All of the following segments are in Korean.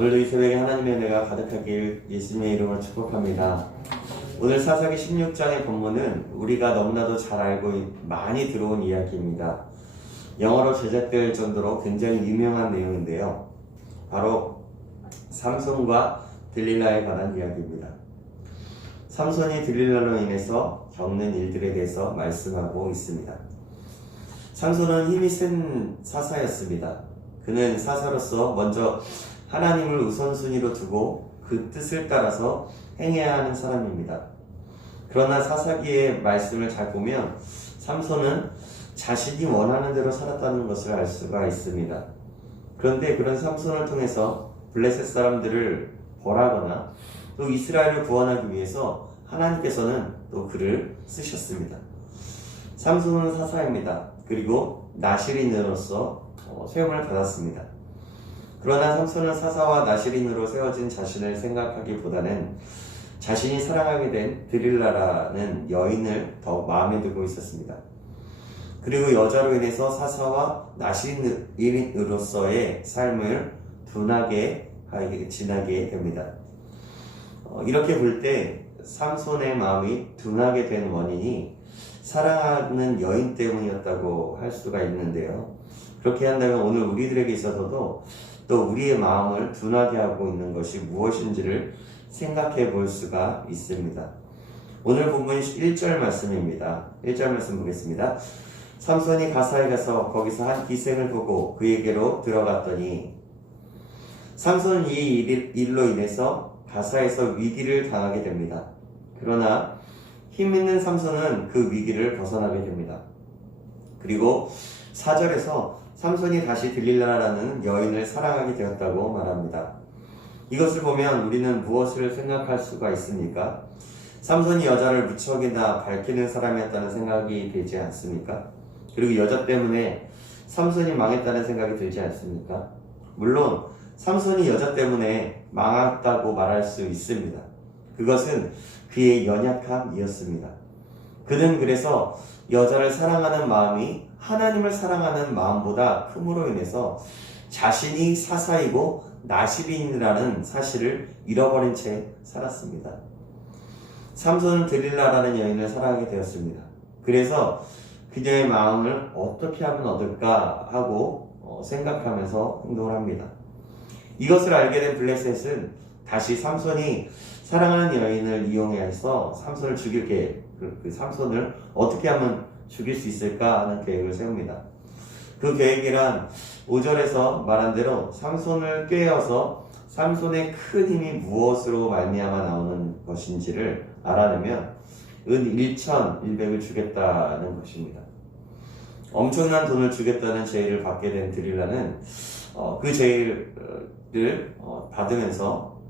오늘도 이 새벽에 하나님의 은혜가 가득하길 예수님의 이름으로 축복합니다. 오늘 사사기 16장의 본문은 우리가 너무나도 잘 알고 많이 들어온 이야기입니다. 영어로 제작될 정도로 굉장히 유명한 내용인데요. 바로 삼손과 들릴라에 관한 이야기입니다. 삼손이 들릴라로 인해서 겪는 일들에 대해서 말씀하고 있습니다. 삼손은 힘이 센 사사였습니다. 그는 사사로서 먼저 하나님을 우선순위로 두고 그 뜻을 따라서 행해야 하는 사람입니다. 그러나 사사기의 말씀을 잘 보면 삼손은 자신이 원하는 대로 살았다는 것을 알 수가 있습니다. 그런데 그런 삼손을 통해서 블레셋 사람들을 벌하거나 또 이스라엘을 구원하기 위해서 하나님께서는 또 그를 쓰셨습니다. 삼손은 사사입니다. 그리고 나실인으로서 세움을 받았습니다. 그러나 삼손은 사사와 나실인으로 세워진 자신을 생각하기보다는 자신이 사랑하게 된 드릴라라는 여인을 더 마음에 두고 있었습니다. 그리고 여자로 인해서 사사와 나실인으로서의 삶을 둔하게 지나게 됩니다. 이렇게 볼 때 삼손의 마음이 둔하게 된 원인이 사랑하는 여인 때문이었다고 할 수가 있는데요. 그렇게 한다면 오늘 우리들에게 있어서도 또 우리의 마음을 둔하게 하고 있는 것이 무엇인지를 생각해 볼 수가 있습니다. 오늘 본문 1절 말씀입니다. 1절 말씀 보겠습니다. 삼손이 가사에 가서 거기서 한 기생을 보고 그에게로 들어갔더니 삼손은 이 일로 인해서 가사에서 위기를 당하게 됩니다. 그러나 힘 있는 삼손은 그 위기를 벗어나게 됩니다. 그리고 4절에서 삼손이 다시 들릴라라는 여인을 사랑하게 되었다고 말합니다. 이것을 보면 우리는 무엇을 생각할 수가 있습니까? 삼손이 여자를 무척이나 밝히는 사람이었다는 생각이 들지 않습니까? 그리고 여자 때문에 삼손이 망했다는 생각이 들지 않습니까? 물론 삼손이 여자 때문에 망했다고 말할 수 있습니다. 그것은 그의 연약함이었습니다. 그는 그래서 여자를 사랑하는 마음이 하나님을 사랑하는 마음보다 큼으로 인해서 자신이 사사이고 나실인이라는 사실을 잃어버린 채 살았습니다. 삼손은 들릴라라는 여인을 사랑하게 되었습니다. 그래서 그녀의 마음을 어떻게 하면 얻을까 하고 생각하면서 행동을 합니다. 이것을 알게 된 블레셋은 다시 삼손이 사랑하는 여인을 이용해서 삼손을 죽일 계획, 그 삼손을 어떻게 하면 죽일 수 있을까 하는 계획을 세웁니다. 그 계획이란 5절에서 말한 대로 삼손을 꿰어서 삼손의 큰 힘이 무엇으로 말미암아 나오는 것인지를 알아내면 은 1,100을 주겠다는 것입니다. 엄청난 돈을 주겠다는 제의를 받게 된 드릴라는 그 제의를 받으면서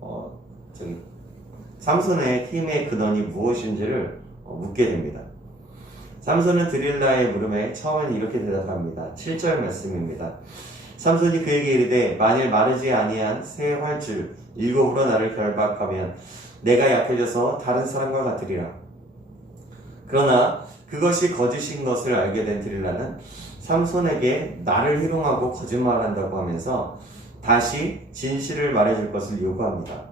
삼손의 힘의 근원이 무엇인지를 묻게 됩니다. 삼손은 드릴라의 물음에 처음엔 이렇게 대답합니다. 7절 말씀입니다. 삼손이 그에게 이르되 만일 마르지 아니한 새 활줄 7으로 나를 결박하면 내가 약해져서 다른 사람과 같으리라. 그러나 그것이 거짓인 것을 알게 된 드릴라는 삼손에게 나를 희롱하고 거짓말한다고 하면서 다시 진실을 말해줄 것을 요구합니다.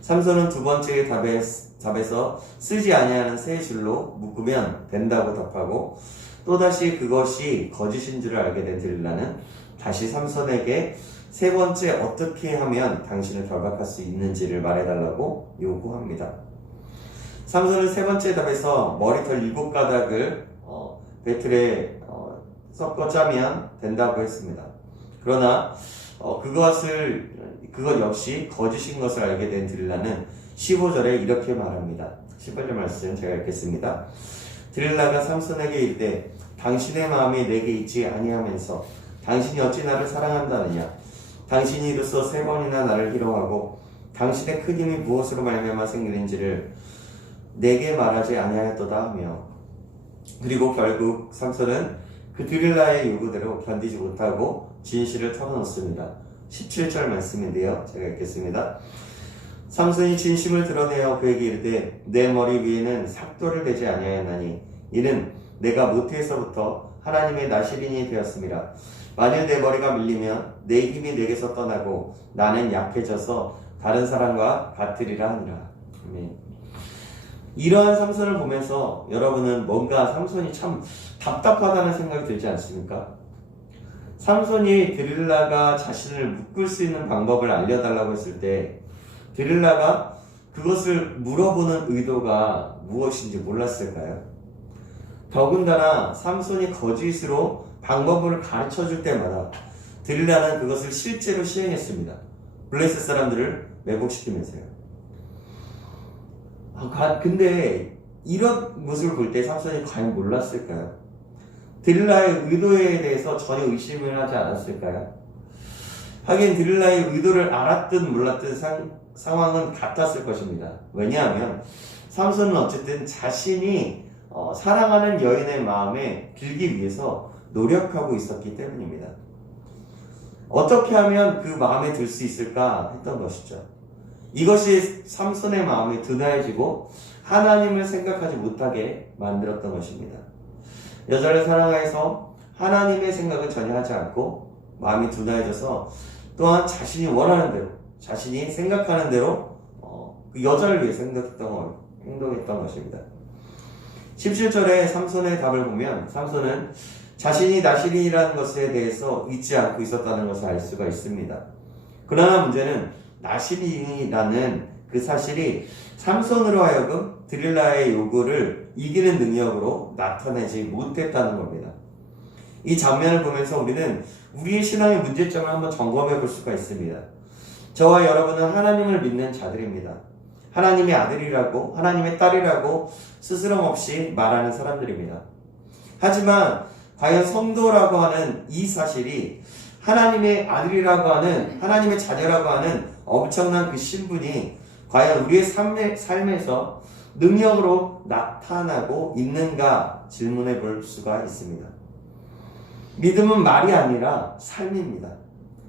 삼손은 두 번째 답에서 쓰지 아니하는 새 줄로 묶으면 된다고 답하고 또다시 그것이 거짓인 줄을 알게 된 드릴라는 다시 삼손에게 세 번째 어떻게 하면 당신을 결박할 수 있는지를 말해달라고 요구합니다. 삼손은 세 번째 답에서 머리털 7가닥을 배틀에 섞어 짜면 된다고 했습니다. 그러나 그것 역시 거짓인 것을 알게 된 드릴라는 15절에 이렇게 말합니다. 18절 말씀 제가 읽겠습니다. 드릴라가 삼손에게 이르되 당신의 마음이 내게 있지 아니하면서 당신이 어찌 나를 사랑한다느냐? 당신이 이로써 3번이나 나를 희롱하고 당신의 큰 힘이 무엇으로 말미암아 생기는지를 내게 말하지 아니하였도다 하며 그리고 결국 삼손은 그 드릴라의 요구대로 견디지 못하고 진실을 털어놓습니다. 17절 말씀인데요. 제가 읽겠습니다. 삼손이 진심을 드러내어 그에게 이르되 내 머리 위에는 삭도를 대지 아니하였나니 이는 내가 모태에서부터 하나님의 나실인이 되었습니다. 만일 내 머리가 밀리면 내 힘이 내게서 떠나고 나는 약해져서 다른 사람과 같으리라 하니라. 아멘. 이러한 삼손을 보면서 여러분은 뭔가 삼손이 참 답답하다는 생각이 들지 않습니까? 삼손이 드릴라가 자신을 묶을 수 있는 방법을 알려달라고 했을 때 드릴라가 그것을 물어보는 의도가 무엇인지 몰랐을까요? 더군다나 삼손이 거짓으로 방법을 가르쳐줄 때마다 드릴라는 그것을 실제로 시행했습니다. 블레셋 사람들을 매복시키면서요. 근데 이런 모습을 볼 때 삼손이 과연 몰랐을까요? 드릴라의 의도에 대해서 전혀 의심을 하지 않았을까요? 하긴 드릴라의 의도를 알았든 몰랐든 상황은 같았을 것입니다. 왜냐하면 삼손은 어쨌든 자신이 사랑하는 여인의 마음에 들기 위해서 노력하고 있었기 때문입니다. 어떻게 하면 그 마음에 들 수 있을까 했던 것이죠. 이것이 삼손의 마음이 둔해지고 하나님을 생각하지 못하게 만들었던 것입니다. 여자를 사랑해서 하나님의 생각은 전혀 하지 않고 마음이 둔해져서 또한 자신이 원하는 대로, 자신이 생각하는 대로 그 여자를 위해서 행동했던 것입니다. 17절에 삼손의 답을 보면 삼손은 자신이 나실인이라는 것에 대해서 잊지 않고 있었다는 것을 알 수가 있습니다. 그러나 문제는 나실인이라는 그 사실이 삼손으로 하여금 드릴라의 요구를 이기는 능력으로 나타내지 못했다는 겁니다. 이 장면을 보면서 우리는 우리의 신앙의 문제점을 한번 점검해 볼 수가 있습니다. 저와 여러분은 하나님을 믿는 자들입니다. 하나님의 아들이라고, 하나님의 딸이라고 스스럼 없이 말하는 사람들입니다. 하지만 과연 성도라고 하는 이 사실이 하나님의 아들이라고 하는, 하나님의 자녀라고 하는 엄청난 그 신분이 과연 우리의 삶에서 능력으로 나타나고 있는가 질문해 볼 수가 있습니다. 믿음은 말이 아니라 삶입니다.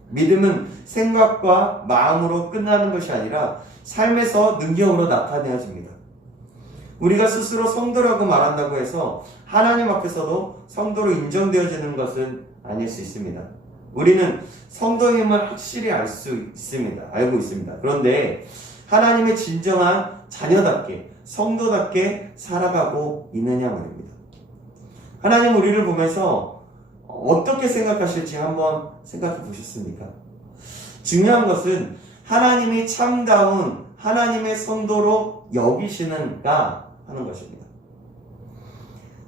믿음은 생각과 마음으로 끝나는 것이 아니라 삶에서 능력으로 나타내어집니다. 우리가 스스로 성도라고 말한다고 해서 하나님 앞에서도 성도로 인정되어지는 것은 아닐 수 있습니다. 우리는 성도임을 확실히 알고 있습니다. 그런데 하나님의 진정한 자녀답게, 성도답게 살아가고 있느냐 말입니다. 하나님 우리를 보면서 어떻게 생각하실지 한번 생각해 보셨습니까? 중요한 것은 하나님이 참다운 하나님의 성도로 여기시는가 하는 것입니다.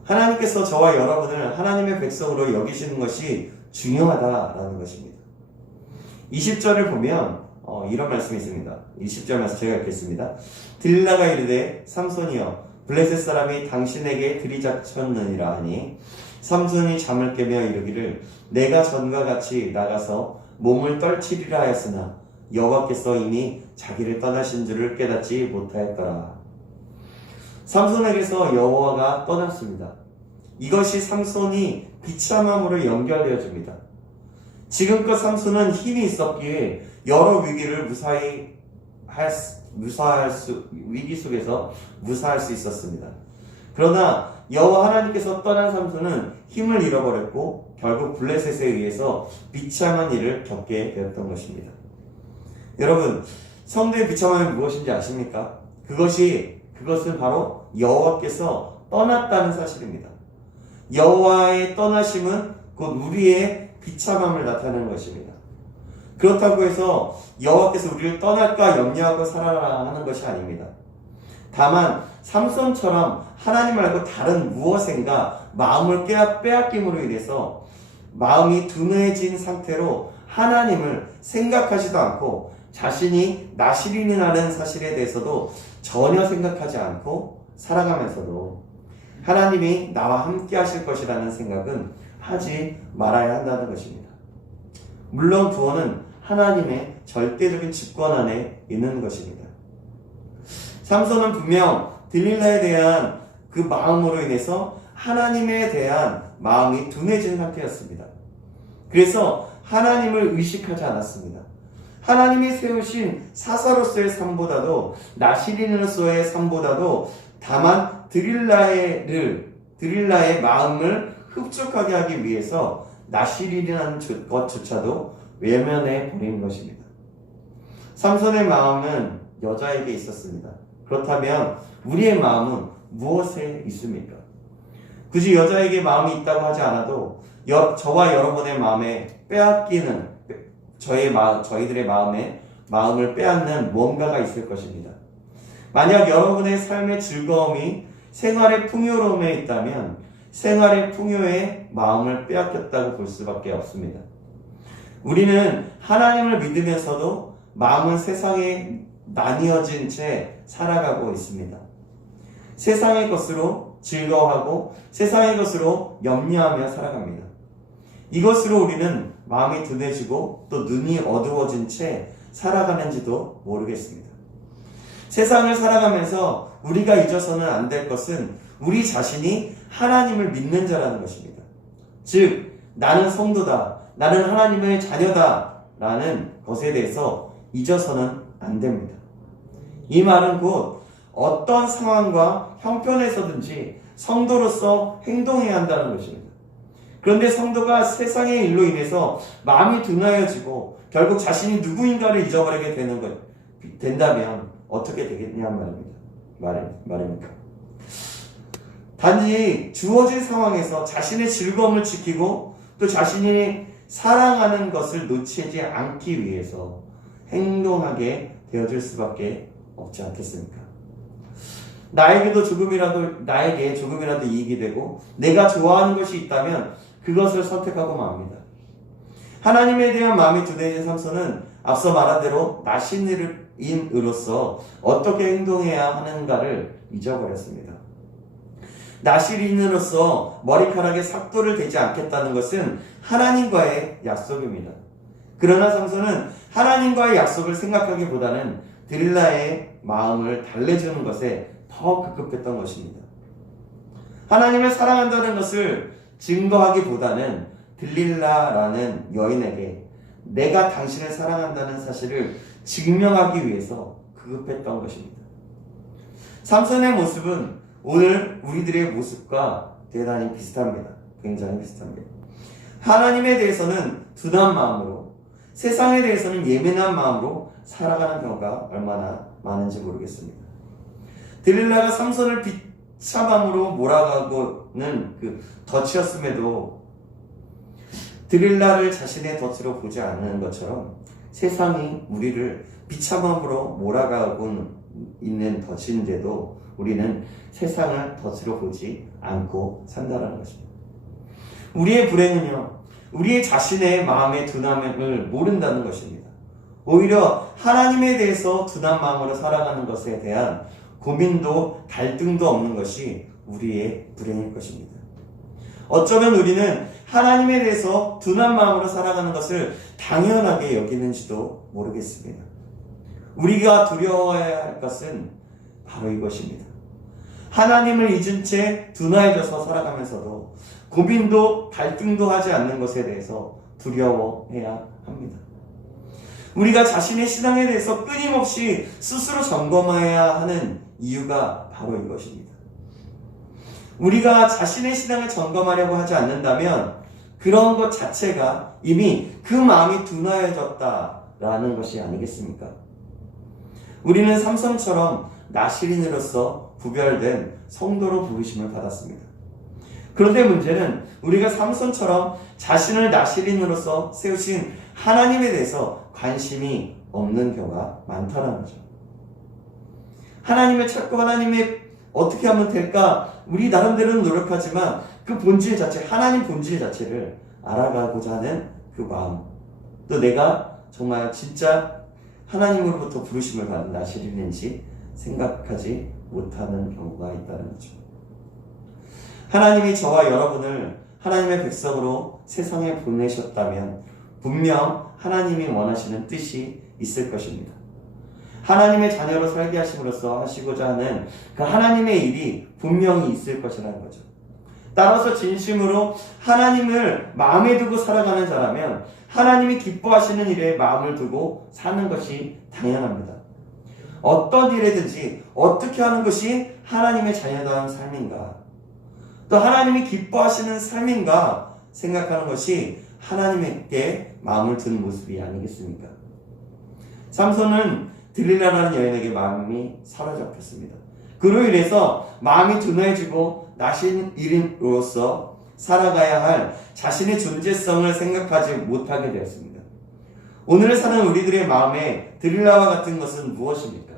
하나님께서 저와 여러분을 하나님의 백성으로 여기시는 것이 중요하다라는 것입니다. 20절을 보면 이런 말씀이 있습니다. 20절 말씀 제가 읽겠습니다. 드릴라가 이르되 삼손이여 블레셋 사람이 당신에게 들이닥쳤느니라 하니 삼손이 잠을 깨며 이르기를 내가 전과 같이 나가서 몸을 떨치리라 하였으나 여호와께서 이미 자기를 떠나신 줄을 깨닫지 못하였더라. 삼손에게서 여호와가 떠났습니다. 이것이 삼손이 비참함으로 연결되어집니다. 지금껏 삼손은 힘이 있었기에 여러 위기를 위기 속에서 무사할 수 있었습니다. 그러나 여호와 하나님께서 떠난 삼손은 힘을 잃어버렸고 결국 블레셋에 의해서 비참한 일을 겪게 되었던 것입니다. 여러분, 성도의 비참함이 무엇인지 아십니까? 그것은 바로 여호와께서 떠났다는 사실입니다. 여호와의 떠나심은 곧 우리의 비참함을 나타내는 것입니다. 그렇다고 해서 여호와께서 우리를 떠날까 염려하고 살아라 하는 것이 아닙니다. 다만 삼손처럼 하나님 말고 다른 무엇인가 마음을 빼앗김으로 인해서 마음이 둔해진 상태로 하나님을 생각하지도 않고 자신이 나실인이라는 사실에 대해서도 전혀 생각하지 않고 살아가면서도 하나님이 나와 함께 하실 것이라는 생각은 하지 말아야 한다는 것입니다. 물론 구원은 하나님의 절대적인 집권 안에 있는 것입니다. 삼손은 분명 들릴라에 대한 그 마음으로 인해서 하나님에 대한 마음이 둔해진 상태였습니다. 그래서 하나님을 의식하지 않았습니다. 하나님이 세우신 사사로서의 삶보다도 나실인으로서의 삶보다도 다만 드릴라의 마음을 흡족하게 하기 위해서 나실이라는 것조차도 외면해 버린 것입니다. 삼손의 마음은 여자에게 있었습니다. 그렇다면 우리의 마음은 무엇에 있습니까? 굳이 여자에게 마음이 있다고 하지 않아도 저와 여러분의 마음에 빼앗기는 저희들의 마음을 빼앗는 무언가가 있을 것입니다. 만약 여러분의 삶의 즐거움이 생활의 풍요로움에 있다면 생활의 풍요에 마음을 빼앗겼다고 볼 수밖에 없습니다. 우리는 하나님을 믿으면서도 마음은 세상에 나뉘어진 채 살아가고 있습니다. 세상의 것으로 즐거워하고 세상의 것으로 염려하며 살아갑니다. 이것으로 우리는 마음이 둔해지고 또 눈이 어두워진 채 살아가는지도 모르겠습니다. 세상을 살아가면서 우리가 잊어서는 안 될 것은 우리 자신이 하나님을 믿는 자라는 것입니다. 즉, 나는 성도다, 나는 하나님의 자녀다 라는 것에 대해서 잊어서는 안 됩니다. 이 말은 곧 어떤 상황과 형편에서든지 성도로서 행동해야 한다는 것입니다. 그런데 성도가 세상의 일로 인해서 마음이 둔하여지고 결국 자신이 누구인가를 잊어버리게 된다면 어떻게 되겠냐는 말입니다. 단지 주어진 상황에서 자신의 즐거움을 지키고 또 자신이 사랑하는 것을 놓치지 않기 위해서 행동하게 되어질 수밖에 없지 않겠습니까? 나에게 조금이라도 이익이 되고 내가 좋아하는 것이 있다면 그것을 선택하고 맙니다. 하나님에 대한 마음이 둔해진 삼손은 앞서 말한 대로 나실인으로서 어떻게 행동해야 하는가를 잊어버렸습니다. 나실인으로서 머리카락에 삭도를 대지 않겠다는 것은 하나님과의 약속입니다. 그러나 삼손은 하나님과의 약속을 생각하기보다는 들릴라의 마음을 달래주는 것에 더 급급했던 것입니다. 하나님을 사랑한다는 것을 증거하기보다는 들릴라라는 여인에게 내가 당신을 사랑한다는 사실을 증명하기 위해서 급급했던 것입니다. 삼손의 모습은 오늘 우리들의 모습과 대단히 비슷합니다. 굉장히 비슷합니다. 하나님에 대해서는 둔한 마음으로, 세상에 대해서는 예민한 마음으로 살아가는 경우가 얼마나 많은지 모르겠습니다. 들릴라가 삼손을 비참함으로 몰아가고는 그 덫이었음에도 들릴라를 자신의 덫으로 보지 않는 것처럼 세상이 우리를 비참함으로 몰아가고 있는 덫인데도 우리는 세상을 덫으로 보지 않고 산다는 것입니다. 우리의 불행은요, 우리의 자신의 마음의 둔함을 모른다는 것입니다. 오히려 하나님에 대해서 둔한 마음으로 살아가는 것에 대한 고민도 갈등도 없는 것이 우리의 불행일 것입니다. 어쩌면 우리는 하나님에 대해서 둔한 마음으로 살아가는 것을 당연하게 여기는지도 모르겠습니다. 우리가 두려워해야 할 것은 바로 이것입니다. 하나님을 잊은 채 둔해져서 살아가면서도 고민도 갈등도 하지 않는 것에 대해서 두려워해야 합니다. 우리가 자신의 신앙에 대해서 끊임없이 스스로 점검해야 하는 이유가 바로 이것입니다. 우리가 자신의 신앙을 점검하려고 하지 않는다면 그런 것 자체가 이미 그 마음이 둔하여졌다라는 것이 아니겠습니까? 우리는 삼손처럼 나실인으로서 구별된 성도로 부르심을 받았습니다. 그런데 문제는 우리가 삼손처럼 자신을 나실인으로서 세우신 하나님에 대해서 관심이 없는 경우가 많다는 거죠. 하나님을 찾고 하나님의 어떻게 하면 될까? 우리 나름대로는 노력하지만 그 본질 자체, 하나님 본질 자체를 알아가고자 하는 그 마음, 또 내가 정말 진짜 하나님으로부터 부르심을 받은 나실인인지 생각하지 못하는 경우가 있다는 거죠. 하나님이 저와 여러분을 하나님의 백성으로 세상에 보내셨다면 분명 하나님이 원하시는 뜻이 있을 것입니다. 하나님의 자녀로 살게 하심으로써 하시고자 하는 그 하나님의 일이 분명히 있을 것이라는 거죠. 따라서 진심으로 하나님을 마음에 두고 살아가는 자라면 하나님이 기뻐하시는 일에 마음을 두고 사는 것이 당연합니다. 어떤 일이든지 어떻게 하는 것이 하나님의 자녀다운 삶인가, 또 하나님이 기뻐하시는 삶인가 생각하는 것이 하나님께 마음을 든 모습이 아니겠습니까? 삼손은 들릴라라는 여인에게 마음이 사로잡혔습니다. 그로 인해서 마음이 둔해지고 나신일인으로서 살아가야 할 자신의 존재성을 생각하지 못하게 되었습니다. 오늘을 사는 우리들의 마음에 들릴라와 같은 것은 무엇입니까?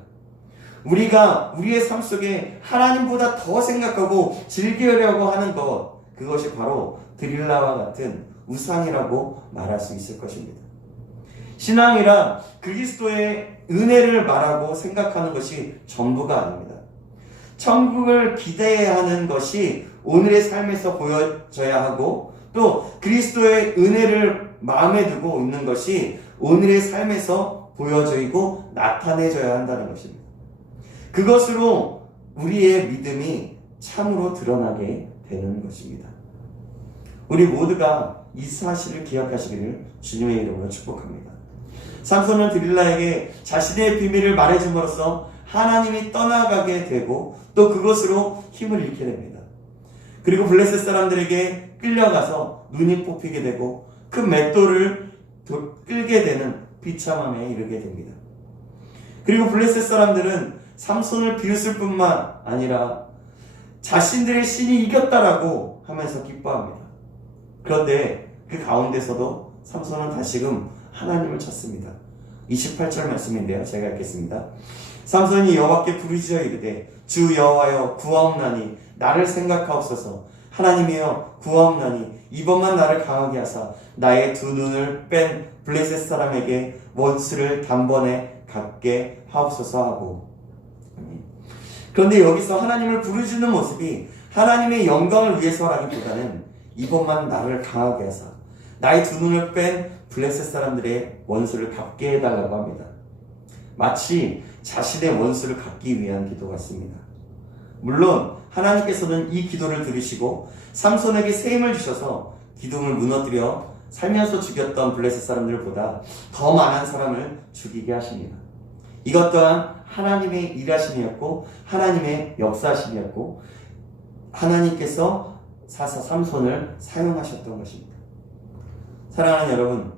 우리가 우리의 삶 속에 하나님보다 더 생각하고 즐기려고 하는 것, 그것이 바로 들릴라와 같은 우상이라고 말할 수 있을 것입니다. 신앙이란 그리스도의 은혜를 말하고 생각하는 것이 전부가 아닙니다. 천국을 기대하는 것이 오늘의 삶에서 보여져야 하고, 또 그리스도의 은혜를 마음에 두고 있는 것이 오늘의 삶에서 보여지고 나타내져야 한다는 것입니다. 그것으로 우리의 믿음이 참으로 드러나게 되는 것입니다. 우리 모두가 이 사실을 기억하시기를 주님의 이름으로 축복합니다. 삼손은 들릴라에게 자신의 비밀을 말해줌으로써 하나님이 떠나가게 되고 또 그것으로 힘을 잃게 됩니다. 그리고 블레셋 사람들에게 끌려가서 눈이 뽑히게 되고 큰 맷돌을 끌게 되는 비참함에 이르게 됩니다. 그리고 블레셋 사람들은 삼손을 비웃을 뿐만 아니라 자신들의 신이 이겼다라고 하면서 기뻐합니다. 그런데 그 가운데서도 삼손은 다시금 하나님을 찾습니다. 28절 말씀인데요. 제가 읽겠습니다. 삼손이 여호와께 부르짖어 이르되 주 여호와여 구하옵나니 나를 생각하옵소서. 하나님이여 구하옵나니 이번만 나를 강하게 하사 나의 두 눈을 뺀 블레셋 사람에게 원수를 단번에 갚게 하옵소서 하고. 그런데 여기서 하나님을 부르짖는 모습이 하나님의 영광을 위해서라기보다는 이번만 나를 강하게 하사 나의 두 눈을 뺀 블레셋 사람들의 원수를 갚게 해달라고 합니다. 마치 자신의 원수를 갚기 위한 기도 같습니다. 물론 하나님께서는 이 기도를 들으시고 삼손에게 새 힘을 주셔서 기둥을 무너뜨려 살면서 죽였던 블레셋 사람들보다 더 많은 사람을 죽이게 하십니다. 이것 또한 하나님의 일하심이었고 하나님의 역사심이었고 하나님께서 삼손을 사용하셨던 것입니다. 사랑하는 여러분,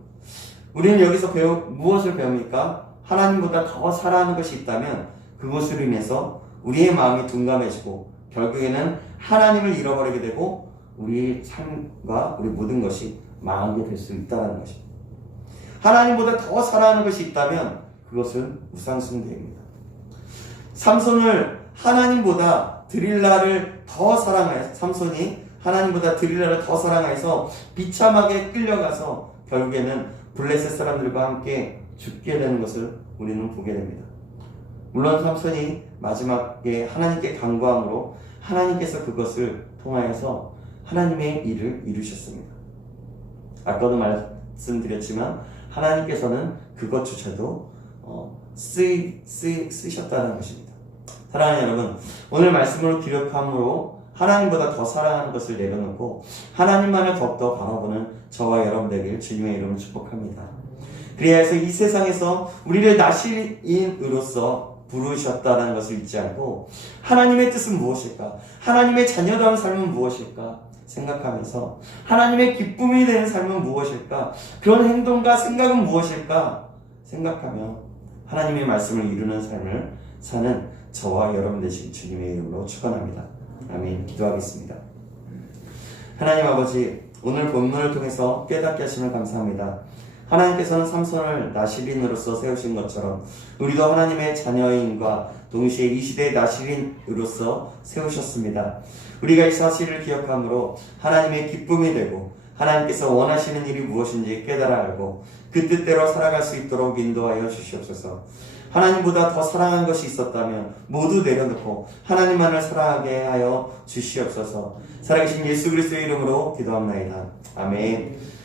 우리는 여기서 무엇을 배웁니까? 하나님보다 더 사랑하는 것이 있다면 그것으로 인해서 우리의 마음이 둔감해지고 결국에는 하나님을 잃어버리게 되고 우리의 삶과 우리 모든 것이 망하게 될 수 있다는 것입니다. 하나님보다 더 사랑하는 것이 있다면 그것은 우상숭배입니다. 삼손을 하나님보다 들릴라를 더 사랑하여 삼손이 하나님보다 들릴라를 더 사랑해서 비참하게 끌려가서 결국에는 블레셋 사람들과 함께 죽게 되는 것을 우리는 보게 됩니다. 물론 삼손이 마지막에 하나님께 간구함으로 하나님께서 그것을 통하여서 하나님의 일을 이루셨습니다. 아까도 말씀드렸지만 하나님께서는 그것조차도 쓰셨다는 것입니다. 사랑하는 여러분, 오늘 말씀으로 기록함으로 하나님보다 더 사랑하는 것을 내려놓고 하나님만을 더욱더 바라보는 저와 여러분 되길 주님의 이름으로 축복합니다. 그래서 이 세상에서 우리를 나시인으로서 부르셨다는 것을 잊지 않고 하나님의 뜻은 무엇일까? 하나님의 자녀다운 삶은 무엇일까? 생각하면서 하나님의 기쁨이 되는 삶은 무엇일까? 그런 행동과 생각은 무엇일까? 생각하며 하나님의 말씀을 이루는 삶을 사는 저와 여러분 되시길 주님의 이름으로 축원합니다. 아멘. 기도하겠습니다. 하나님 아버지, 오늘 본문을 통해서 깨닫게 하심을 감사합니다. 하나님께서는 삼손을 나실인으로서 세우신 것처럼 우리도 하나님의 자녀인과 동시에 이 시대의 나실인으로서 세우셨습니다. 우리가 이 사실을 기억함으로 하나님의 기쁨이 되고 하나님께서 원하시는 일이 무엇인지 깨달아 알고 그 뜻대로 살아갈 수 있도록 인도하여 주시옵소서. 하나님보다 더 사랑한 것이 있었다면 모두 내려놓고 하나님만을 사랑하게 하여 주시옵소서. 살아계신 예수 그리스도의 이름으로 기도합나이다. 아멘.